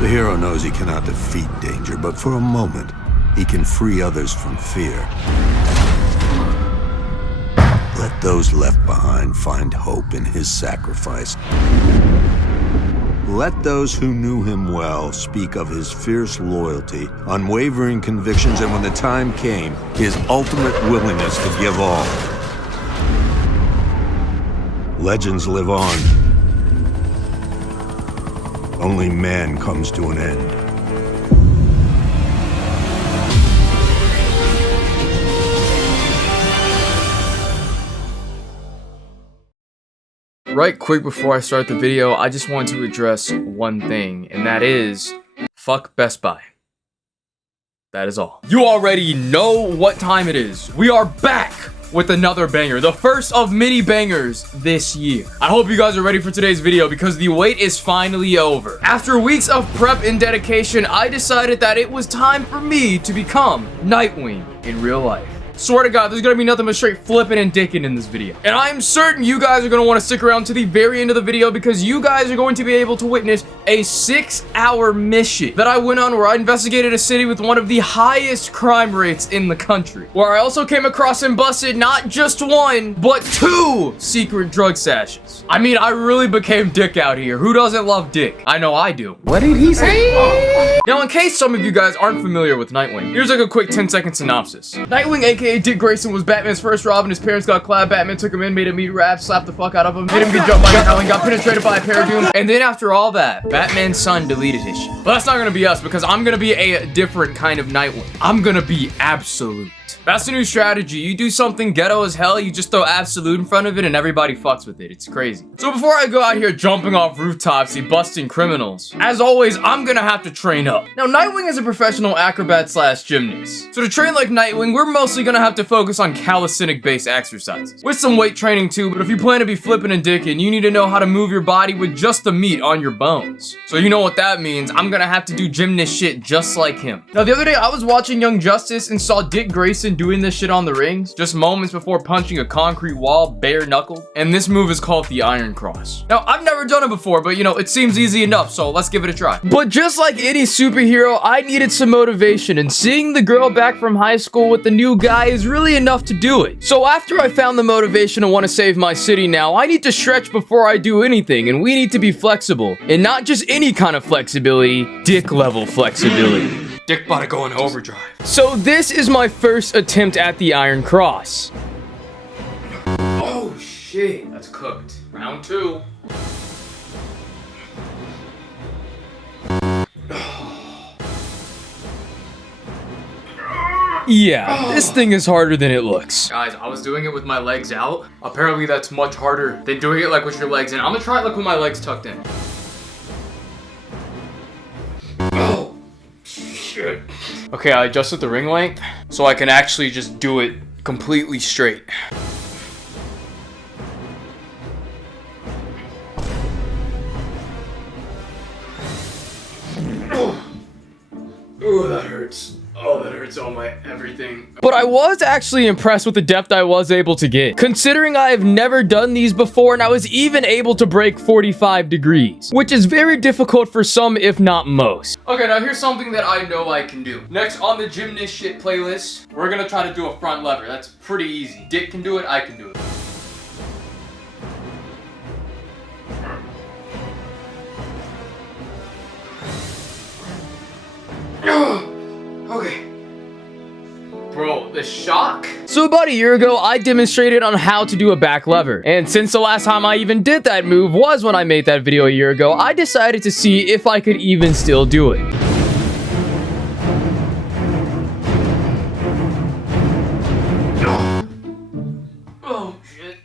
The hero knows he cannot defeat danger, but for a moment, he can free others from fear. Let those left behind find hope in his sacrifice. Let those who knew him well speak of his fierce loyalty, unwavering convictions, and when the time came, his ultimate willingness to give all. Legends live on. Only man comes to an end. Right quick before I start the video, I just want to address one thing, and that is, fuck Best Buy. That is all. You already know what time it is. We are back with another banger, the first of many bangers this year. I hope you guys are ready for today's video because the wait is finally over. After weeks of prep and dedication, I decided that it was time for me to become Nightwing in real life. Swear to God, there's gonna be nothing but straight flipping and dicking in this video. And I'm certain you guys are gonna want to stick around to the very end of the video because you guys are going to be able to witness a 6-hour mission that I went on where I investigated a city with one of the highest crime rates in the country. Where I also came across and busted not just one, but 2 secret drug stashes. I mean, I really became dick out here. Who doesn't love dick? I know I do. What did he say? Now, in case some of you guys aren't familiar with Nightwing, here's like a quick 10-second synopsis. Nightwing, aka Dick Grayson, was Batman's first Robin. His parents got clapped. Batman took him in, made him eat rap, slapped the fuck out of him, made him get jumped by a Howling, got penetrated by a Paradoon, and then after all that, Batman's son deleted his shit. But that's not gonna be us because I'm gonna be a different kind of Nightwing. I'm gonna be absolute. That's the new strategy. You do something ghetto as hell, you just throw absolute in front of it and everybody fucks with it. It's crazy. So before I go out here jumping off rooftops and busting criminals, as always, I'm gonna have to train up. Now, Nightwing is a professional acrobat / gymnast. So to train like Nightwing, we're mostly gonna have to focus on calisthenic-based exercises. With some weight training too, but if you plan to be flipping and dicking, you need to know how to move your body with just the meat on your bones. So you know what that means. I'm gonna have to do gymnast shit just like him. Now, the other day, I was watching Young Justice and saw Dick Grayson doing this shit on the rings just moments before punching a concrete wall bare knuckled, and this move is called the Iron Cross. Now, I've never done it before, but you know, it seems easy enough, so let's give it a try. But just like any superhero, I needed some motivation, and seeing the girl back from high school with the new guy is really enough to do it. So after I found the motivation to want to save my city now, I need to stretch before I do anything, and we need to be flexible, and not just any kind of flexibility, dick level flexibility. Dick about to go in overdrive. So this is my first attempt at the Iron Cross. Oh shit, that's cooked. Round 2. Yeah, this thing is harder than it looks. Guys, I was doing it with my legs out. Apparently that's much harder than doing it like with your legs in. I'm gonna try it like with my legs tucked in. Oh. Shit. Okay, I adjusted the ring length so I can actually just do it completely straight. Oh, that hurts. Oh, that hurts all my everything. But I was actually impressed with the depth I was able to get, considering I have never done these before and I was even able to break 45 degrees, which is very difficult for some, if not most. Okay, now here's something that I know I can do. Next on the gymnast shit playlist, we're gonna try to do a front lever. That's pretty easy. Dick can do it, I can do it. Okay. Bro, the shock. So about a year ago, I demonstrated on how to do a back lever. And since the last time I even did that move was when I made that video a year ago, I decided to see if I could even still do it. Oh, shit.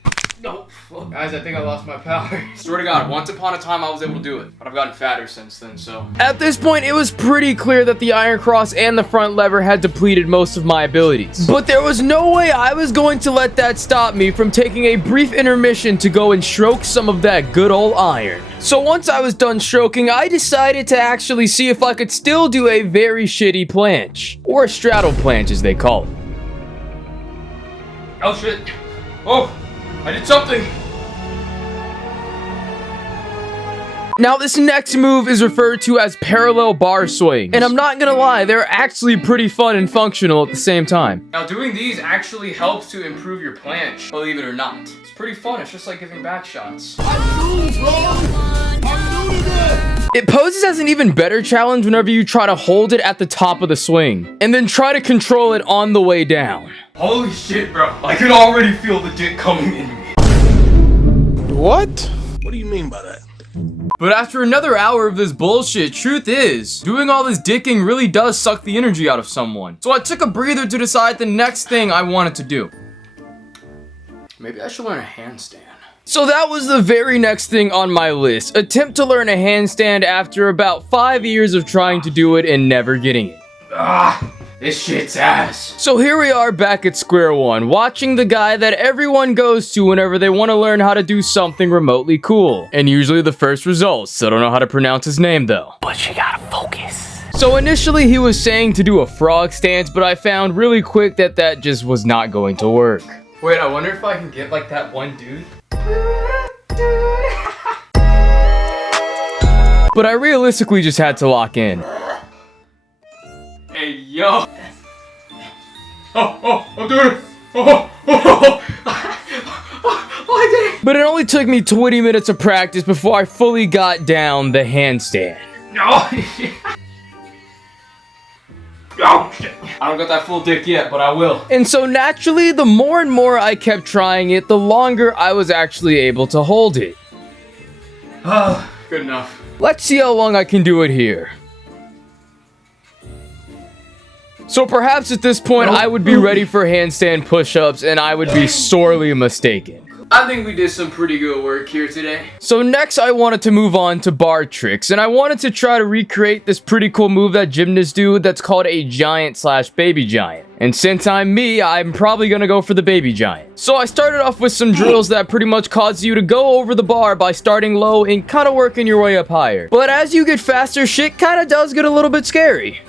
No. Guys, I think I lost my power. Swear to God, once upon a time I was able to do it, but I've gotten fatter since then, so. At this point, it was pretty clear that the Iron Cross and the front lever had depleted most of my abilities. But there was no way I was going to let that stop me from taking a brief intermission to go and stroke some of that good old iron. So once I was done stroking, I decided to actually see if I could still do a very shitty planche, or a straddle planche as they call it. Oh shit. Oh, I did something. Now, this next move is referred to as parallel bar swings. And I'm not gonna lie, they're actually pretty fun and functional at the same time. Now, doing these actually helps to improve your planche, believe it or not. It's pretty fun, it's just like giving back shots. It poses as an even better challenge whenever you try to hold it at the top of the swing, and then try to control it on the way down. Holy shit, bro. I can already feel the dick coming in me. What? What do you mean by that? But after another hour of this bullshit, truth is, doing all this dicking really does suck the energy out of someone. So I took a breather to decide the next thing I wanted to do. Maybe I should learn a handstand. So that was the very next thing on my list. Attempt to learn a handstand after about 5 years of trying to do it and never getting it. This shit's ass. So here we are back at square one, watching the guy that everyone goes to whenever they want to learn how to do something remotely cool. And usually the first results. Still don't know how to pronounce his name though. But you gotta focus. So initially he was saying to do a frog stance, but I found really quick that that just was not going to work. Wait, I wonder if I can get like that one dude. But I realistically just had to lock in. Hey, yo. I'm doing it. I did it. But it only took me 20 minutes of practice before I fully got down the handstand. Oh, shit. I don't got that full dick yet, but I will. And so naturally, the more and more I kept trying it, the longer I was actually able to hold it. Good enough. Let's see how long I can do it here. So perhaps at this point, I would be ready for handstand push-ups, and I would be sorely mistaken. I think we did some pretty good work here today. So next, I wanted to move on to bar tricks, and I wanted to try to recreate this pretty cool move that gymnasts do that's called a giant slash baby giant. And since I'm me, I'm probably gonna go for the baby giant. So I started off with some drills that pretty much cause you to go over the bar by starting low and kind of working your way up higher. But as you get faster, shit kind of does get a little bit scary.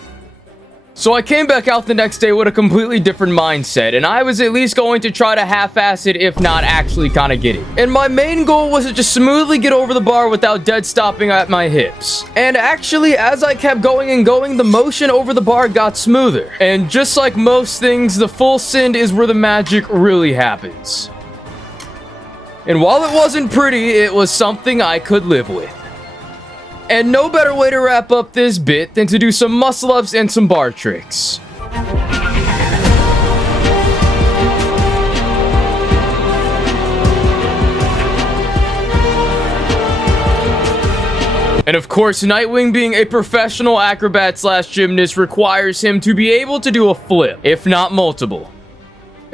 So I came back out the next day with a completely different mindset, and I was at least going to try to half-ass it, if not actually kind of get it. And my main goal was to just smoothly get over the bar without dead stopping at my hips. And actually, as I kept going and going, the motion over the bar got smoother. And just like most things, the full send is where the magic really happens. And while it wasn't pretty, it was something I could live with. And no better way to wrap up this bit than to do some muscle ups and some bar tricks. And of course, Nightwing, being a professional acrobat slash gymnast, requires him to be able to do a flip, if not multiple.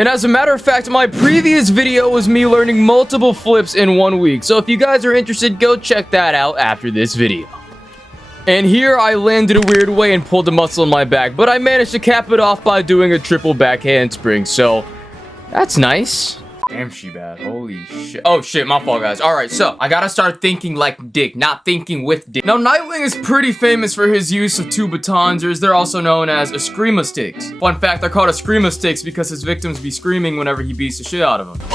And as a matter of fact, my previous video was me learning multiple flips in 1 week, so if you guys are interested, go check that out after this video. And here I landed a weird way and pulled a muscle in my back, but I managed to cap it off by doing a triple back handspring, so that's nice. Damn, she bad. Holy shit. Oh shit, my fault, guys. Alright, so I gotta start thinking like Dick, not thinking with Dick. Now, Nightwing is pretty famous for his use of 2 batons, or as they're also known as Escrima sticks. Fun fact, they're called Escrima sticks because his victims be screaming whenever he beats the shit out of them.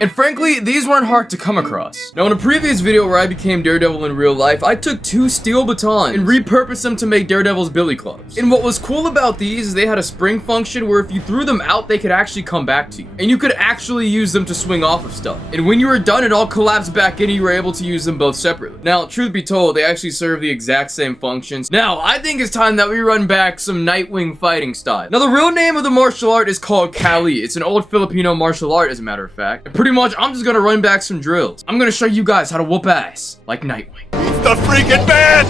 And frankly, these weren't hard to come across. Now, in a previous video where I became Daredevil in real life, I took 2 steel batons and repurposed them to make Daredevil's billy clubs. And what was cool about these is they had a spring function where if you threw them out, they could actually come back to you. And you could actually use them to swing off of stuff. And when you were done, it all collapsed back in and you were able to use them both separately. Now, truth be told, they actually serve the exact same functions. Now, I think it's time that we run back some Nightwing fighting style. Now, the real name of the martial art is called Kali. It's an old Filipino martial art, as a matter of fact. And pretty much, I'm just gonna run back some drills. I'm gonna show you guys how to whoop ass like Nightwing. He's the freaking man!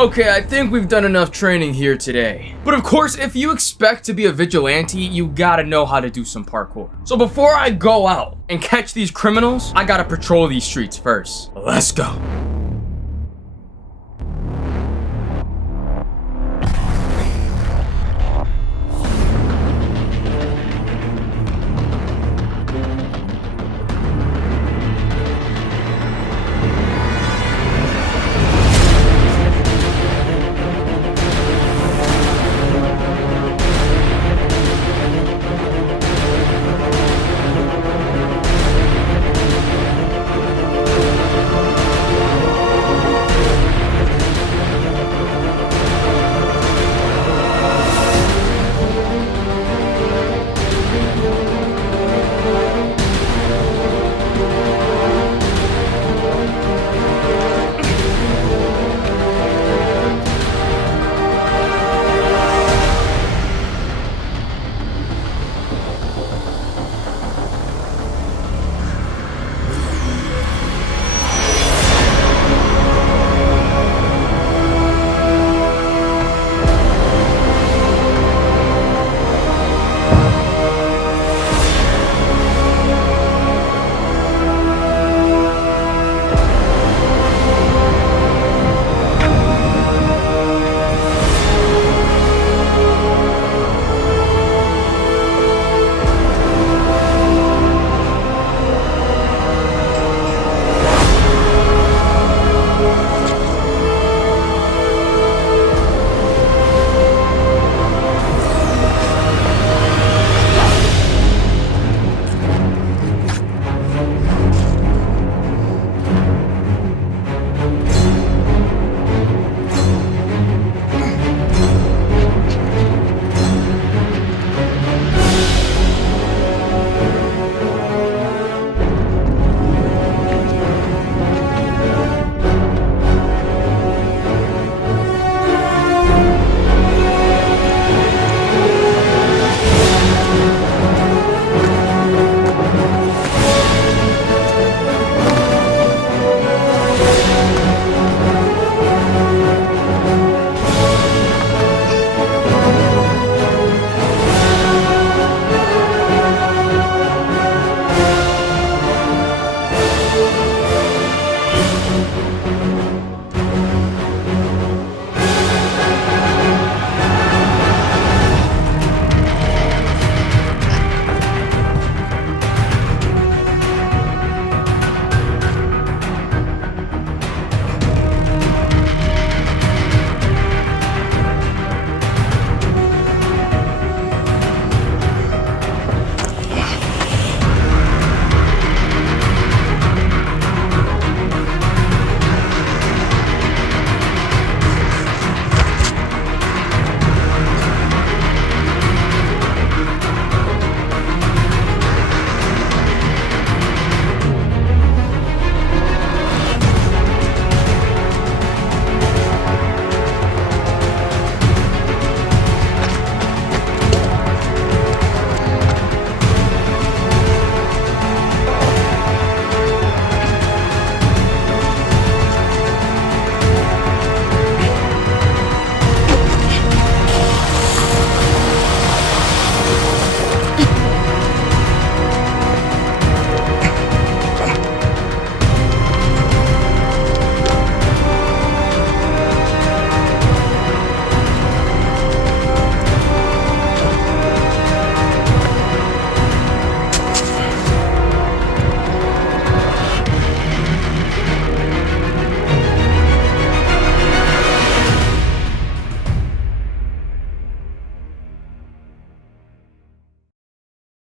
Okay, I think we've done enough training here today. But of course, if you expect to be a vigilante, you gotta know how to do some parkour. So before I go out and catch these criminals, I gotta patrol these streets first. Let's go.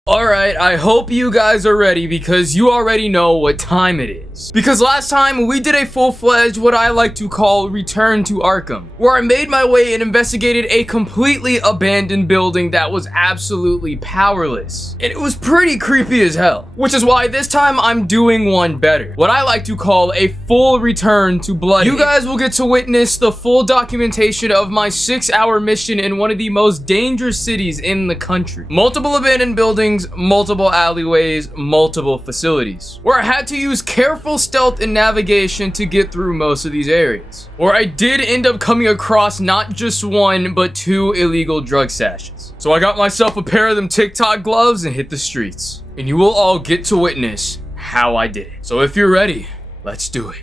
Alright, I hope you guys are ready because you already know what time it is. Because last time we did a full-fledged, what I like to call Return to Arkham, where I made my way and investigated a completely abandoned building that was absolutely powerless. And it was pretty creepy as hell. Which is why this time I'm doing one better. What I like to call a full return to Bludhaven. You guys will get to witness the full documentation of my 6-hour mission in one of the most dangerous cities in the country. Multiple abandoned buildings, multiple alleyways, multiple facilities, where I had to use careful stealth and navigation to get through most of these areas, where I did end up coming across not just one, but 2 illegal drug stashes. So I got myself a pair of them TikTok gloves and hit the streets, and you will all get to witness how I did it. So if you're ready, let's do it.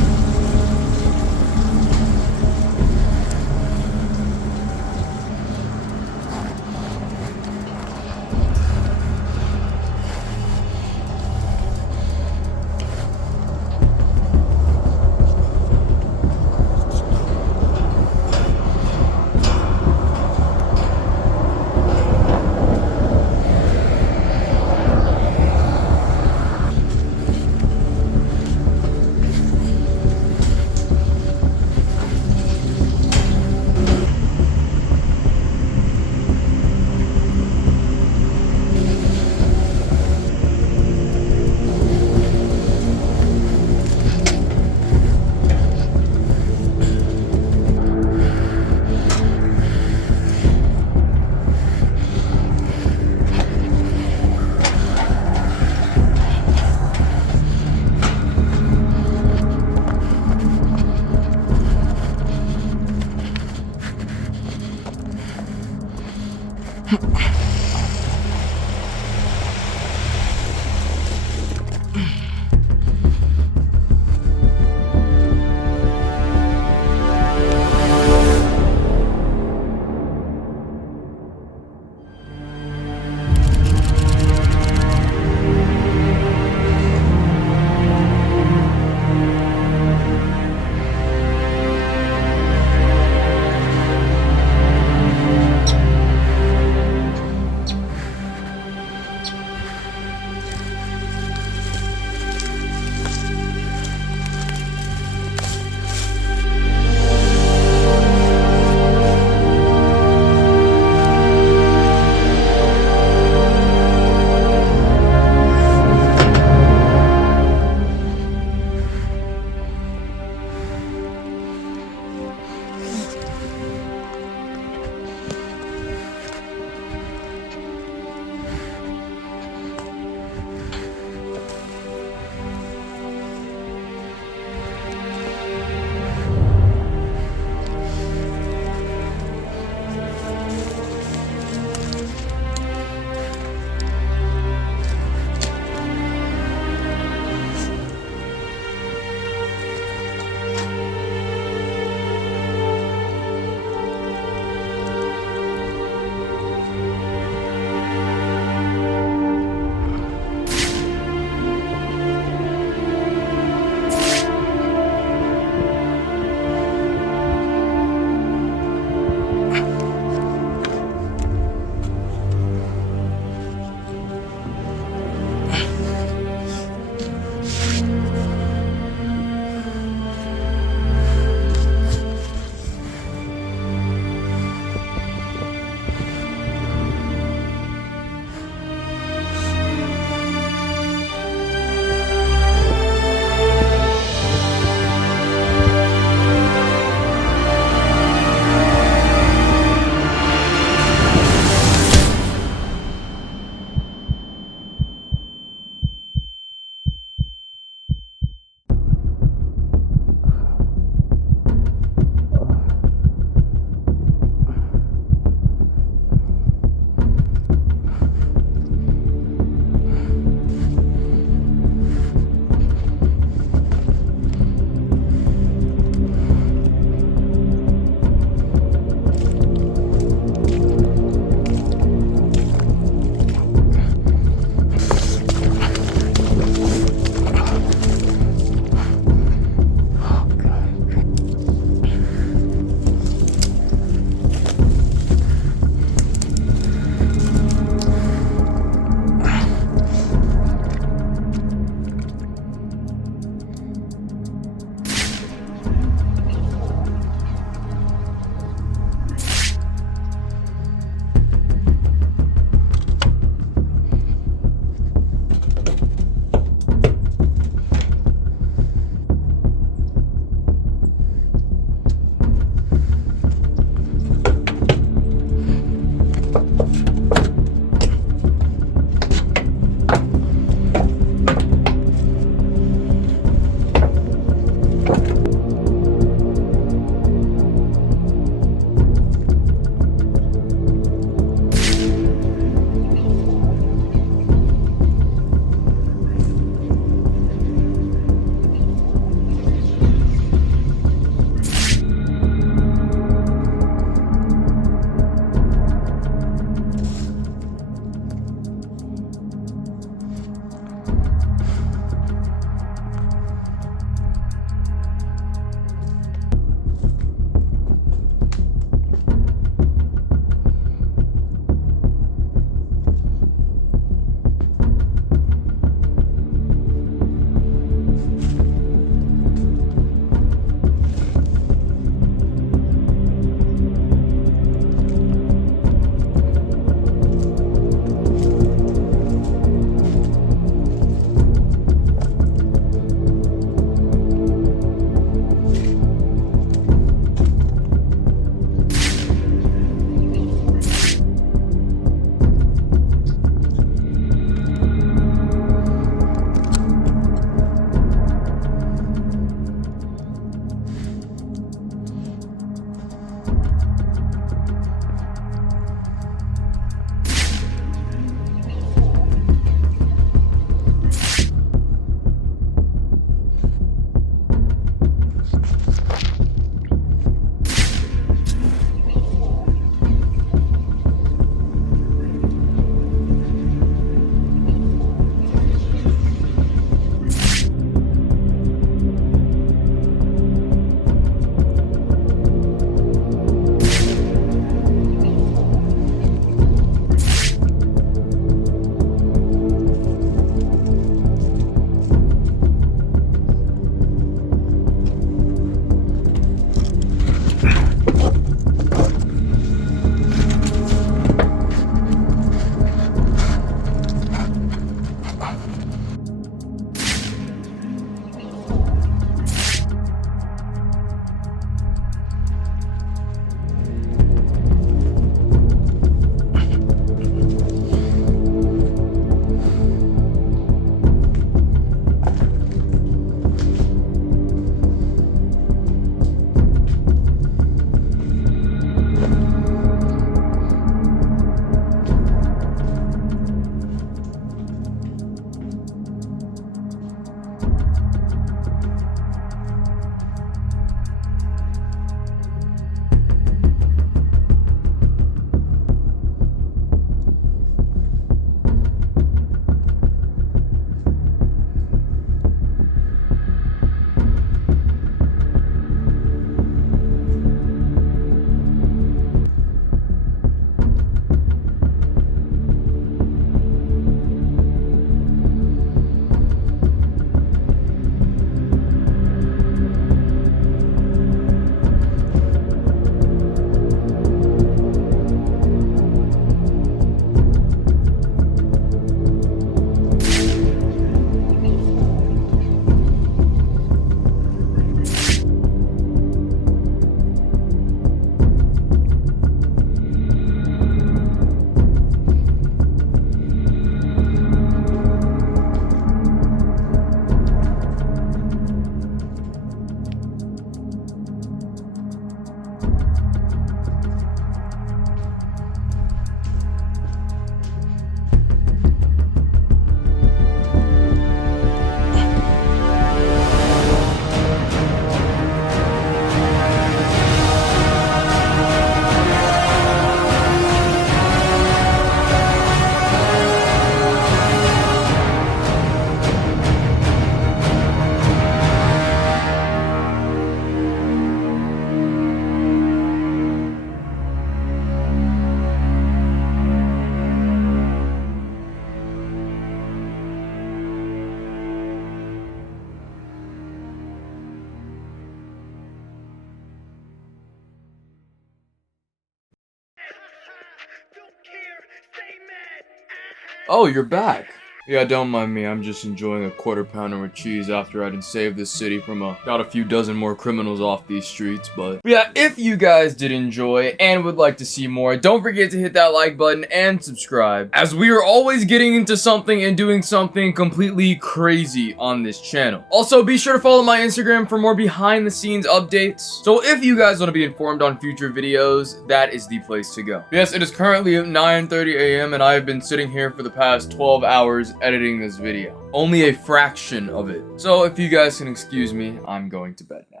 Oh, you're back. Yeah, don't mind me, I'm just enjoying a quarter pounder with cheese after I done saved this city from got a few dozen more criminals off these streets, but yeah, if you guys did enjoy and would like to see more, don't forget to hit that like button and subscribe, as we are always getting into something and doing something completely crazy on this channel. Also, be sure to follow my Instagram for more behind the scenes updates, so if you guys want to be informed on future videos, that is the place to go. Yes, it is currently 9:30 a.m. and I have been sitting here for the past 12 hours editing this video. Only a fraction of it. So if you guys can excuse me, I'm going to bed now.